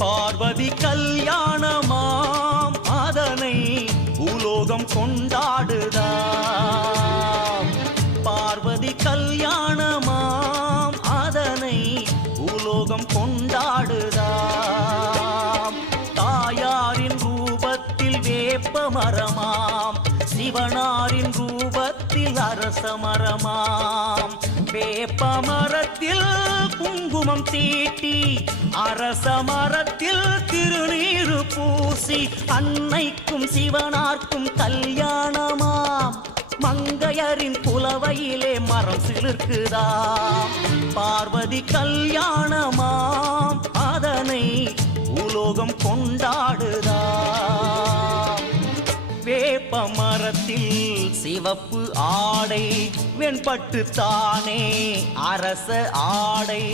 பார்வதி கல்யாணமாம் அதனை பூலோகம் கொண்டாடுதாம். பார்வதி கல்யாணமாம் அதனை பூலோகம் கொண்டாடுதாம். தாயாரின் ரூபத்தில் வேப்ப மரமாம், சிவனாரின் ரூபத்தில் அரச மரமாம். வேப்ப மரத்தில் குங்குமம் தீட்டி, அரச மரத்தில் திருநீரு பூசி, அன்னைக்கும் சிவனார்க்கும் கல்யாணமாம். மங்கையரின் புலவையிலே மரம் சிலிர்க்குதாம். பார்வதி கல்யாணமாம் அதனை பூலோகம் கொண்டாடுதாம். வேப்ப மரத்தில் சிவப்பு ஆடை, வெண்பட்டு தானே அரச ஆடை.